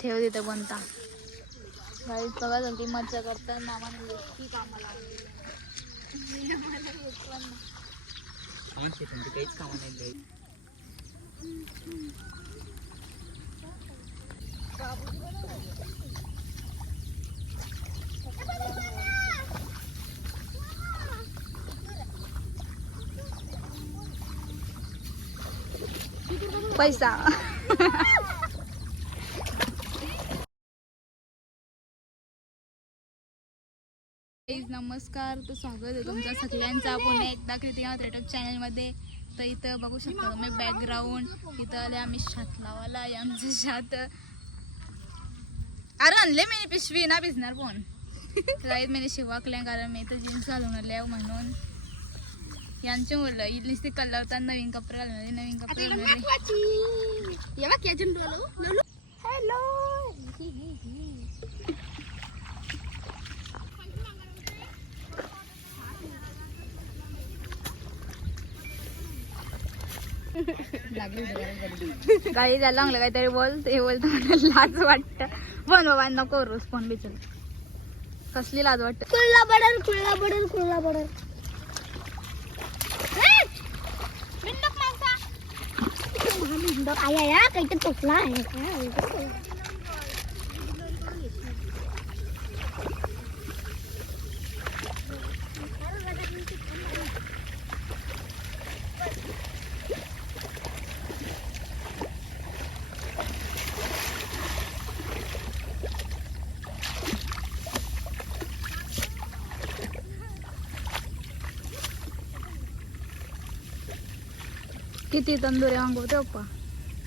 ठेव तिथे बनता. गाईत बघा जल्दी मज्जा करतात मामाने ती कामाला काहीच कामं नाही पैसा. नमस्कार तर स्वागत आहे तुमच्या सगळ्यांचा. आपण एकदा कृतिका थेटर चॅनलमध्ये. तर इथं बघू शकता तुम्ही बॅकग्राऊंड इथं आले आम्ही शात लावायला आहे आमचं शात. अरे आणले मी पिशवी ना भिजणार पण राईत मी शिवाकल्या कारण मी तर जीन्स घालून आले म्हणून. यांचे मुलं इथलीच ते कलरतात नवीन कपडे घालणारे नवीन कपडे घालणारे काही त्याला लागलं काहीतरी बोल ते बोलत लाज वाटत. पण बाबा नको रोज पण बिचल. कसली लाज वाटत? कुल्ला बडल कुल्ला बडल कुल्ला बडल. आया या काही तर टोपला आहे किती तंदुरी मागवते पप्पा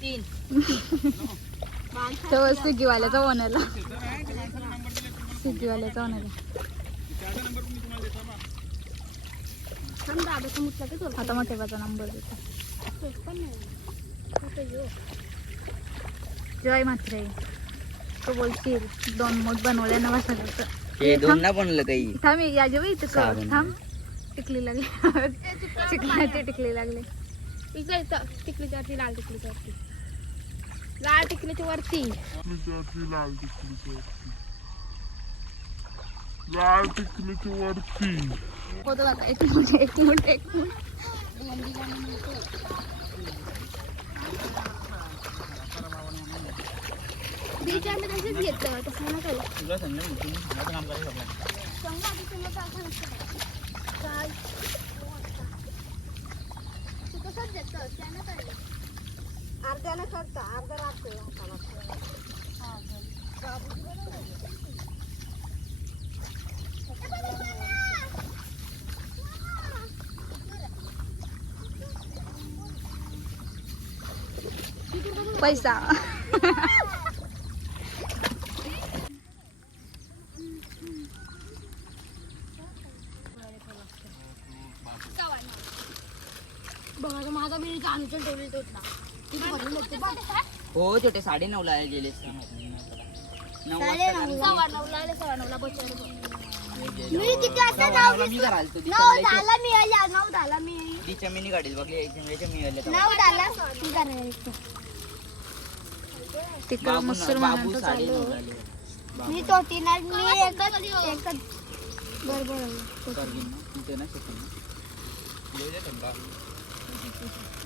तीन. तेव्हा स्विगीवाल्याचा ओनाला स्विगीवाल्याचा समजा आता मोठ्या बाचा नंबर देतो. जय मात्रे. तो बोलशील. दोन मोठ बनवल्या ना हे दोन ना बनलं काही. थांब या जेव्हा इथं बनवले. थांब. टिकली लागली. चिकला ते टिकली लागले. इथं टिकलीच्या वरती लाल टिकलीच्या वरती. लाल टिकलीच्या वरती. लाल टिकलीच्या वरती. लाल वरती. होतं एक मिनिट एक मिनिट एक मिनिट. बीच आम्ही तसेच घेतलं तसं ना काही तुला समजा तुम्ही सांगायचं काम करायचं अर्ध्याला अर्ध्यानं करता अर्धा राहतो पैसा बघा माझा मी जानूच्या ठेवली होता किती भरून होते बघ. हो छोटे साडे नऊ ला गेले नऊ नऊ आले सव्वा गेलो. मी किती वाजता मी. ती नऊ. झाला मी आल्या नऊ झाला मी गाडीत यायच्या मी. नऊ झाला ती तिकडं चालू एकच एकच बरोबर ना.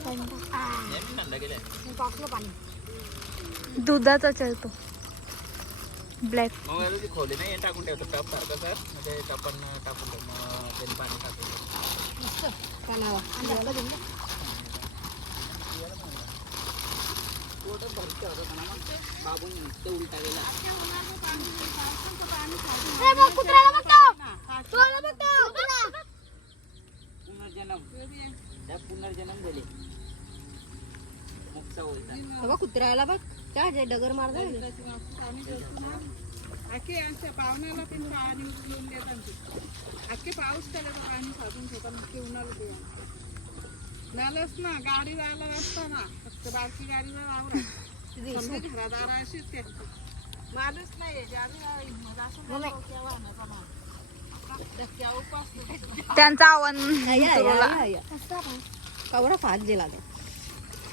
तिथे ना शिकून ना. येऊ दे थंडा. ये मी थंडा केलाय. टाकलं पाणी दुधाचा चलतो ब्लॅक मग आता ती खोली नाही हे टाकून ठेवतो टप सारखं सर म्हणजे टपन टाकून ठेव मग त्याने पाणी टाकून कानावा आणि झालं देऊन दे. बाबून नुसतं उलटा गेला ए, बघ, कुत्र्याला बघतो. तुला बघतो. पुनर्जन्म त्या पुनर्जन्म झाले मोक्षा होता बघ कुत्र्याला बघ. त्या जे डगर मारदा अख्खे आमच्या पाहुण्याला पण पाणी उचलून अख्खे पाऊस त्याला पाणी साधून ठेवतात मग ते उन्हाला ते झालंच ना गाडी जायला रस्ता ना फक्त बारकी गाडी वावरा समजा घरादार अशीच त्यांची माणूस नाही त्यांचं आव्हान कवडा फास्ट दिला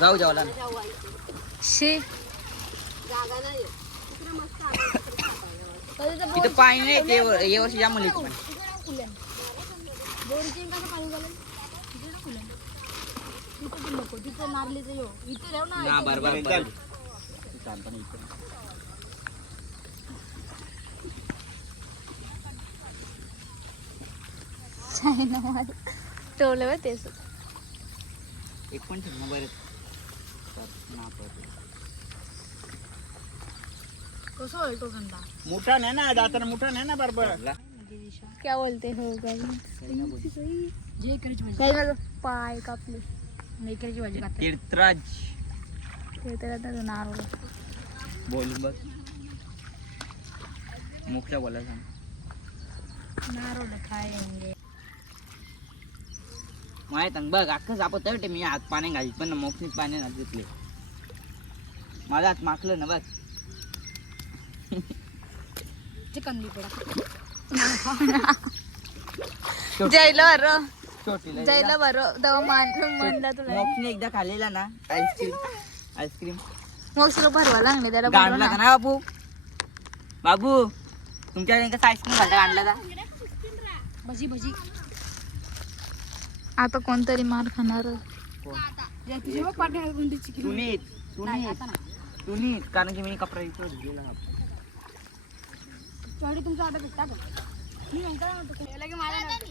जाऊ जेवला शे. इथं पाणी नाही ते या वर्षी जाम पण. तिथे ना ना बरोबर बरोबर. ठेवलं बघ तेच एक पण ठेव बरं. ना कसं होईल तो मोठा नाही ना दाताना मोठा नाही ना बरोबर. क्या बोलते हो गाई जे करायची भाजी. माझं पाय कापले. मेकरीची भाजी खाते. तीर्थराज ते तर आता नारळ बोलून बघ. मुखच्या बोला सांग. नारळ माहीत बघ अख्खं जापत आहे मी हात पाणी घालीत पण मोक्षनीत पाणी घालत घेतले. माझा हात माखलं ना बघ. चिकन जयला बरं जयला बरं तेव्हा मान म्हणला तुला. मोक्षने एकदा खाल्लेला ना आईस्क्रीम. आईस्क्रीम. मग तुला भरवा लागले त्याला गाणला का ना. बाबू बाबू तुमच्या कसं आईस्क्रीम घालता गाणला का? भजी भजी. आता कोणतरी मार खाणार. आता कारण की मी कपडा इथं धुतलेला चॉडी तुमचा ऑर्डर भेटता बघ मी म्हणतो की मला नव्हतं.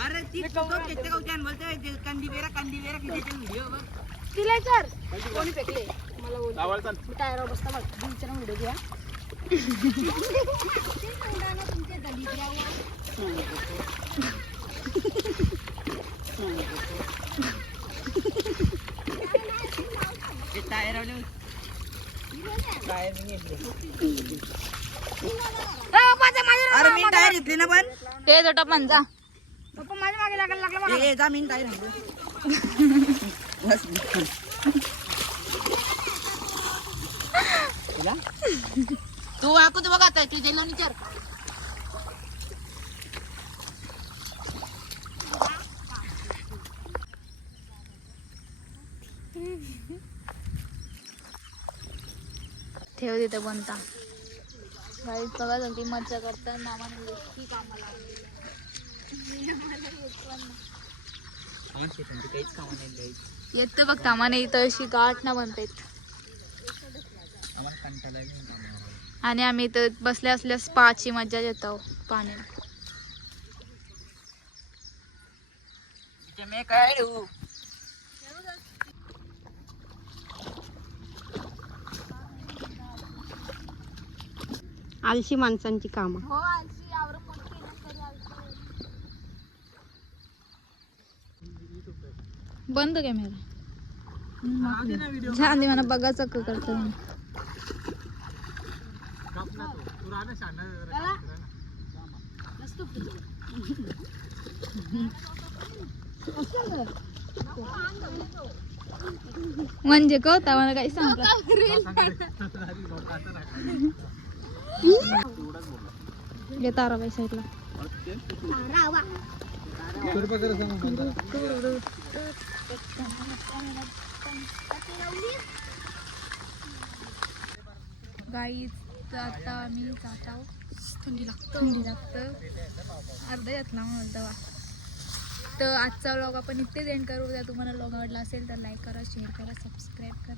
अरे ती फोटो घेते का उद्या बोलते कंदी कंदी बेरा किती व्हिडिओ बघ. तिला सर कोणी फेकले? मला बोल मी टायरावर बसता व्हिडिओ घ्या. ते टायर अरे मी टायर घेतले ना पण. ते जोटा पंजा पप्पा माझ्या मागे लागायला लागला मला ए, ए, जा मी टायर आणलं बस. तुला तू ऐकू तू बघा आता तू जयला विचार. ठेव तिथे बनता. गाईत बघा ती मज्जा करतात मामाने गोष्टी कामाला हा, काहीच कामं नाही गाईच. येतं बघ तामाने इथं अशी गाठ ना बनतायत आणि आम्ही इथं बसल्या असल्या स्पाची मज्जा घेतो पाण्यात तिथे मी काय आलशी माणसांची कामं. बंद कॅमेरा. छान मला बघायचं का करतो मी. म्हणजे कळता मला काही सांग ताराबाई साईडला गाईच आता आम्ही जात आहोत थंडी लागतं. थंडी लागतं. अर्धा यातला म्हणून तेव्हा. तर आजचा व्लॉग आपण इथेच एंड करू. जर तुम्हाला व्लॉग आवडला असेल तर लाईक करा शेअर करा सबस्क्राईब करा.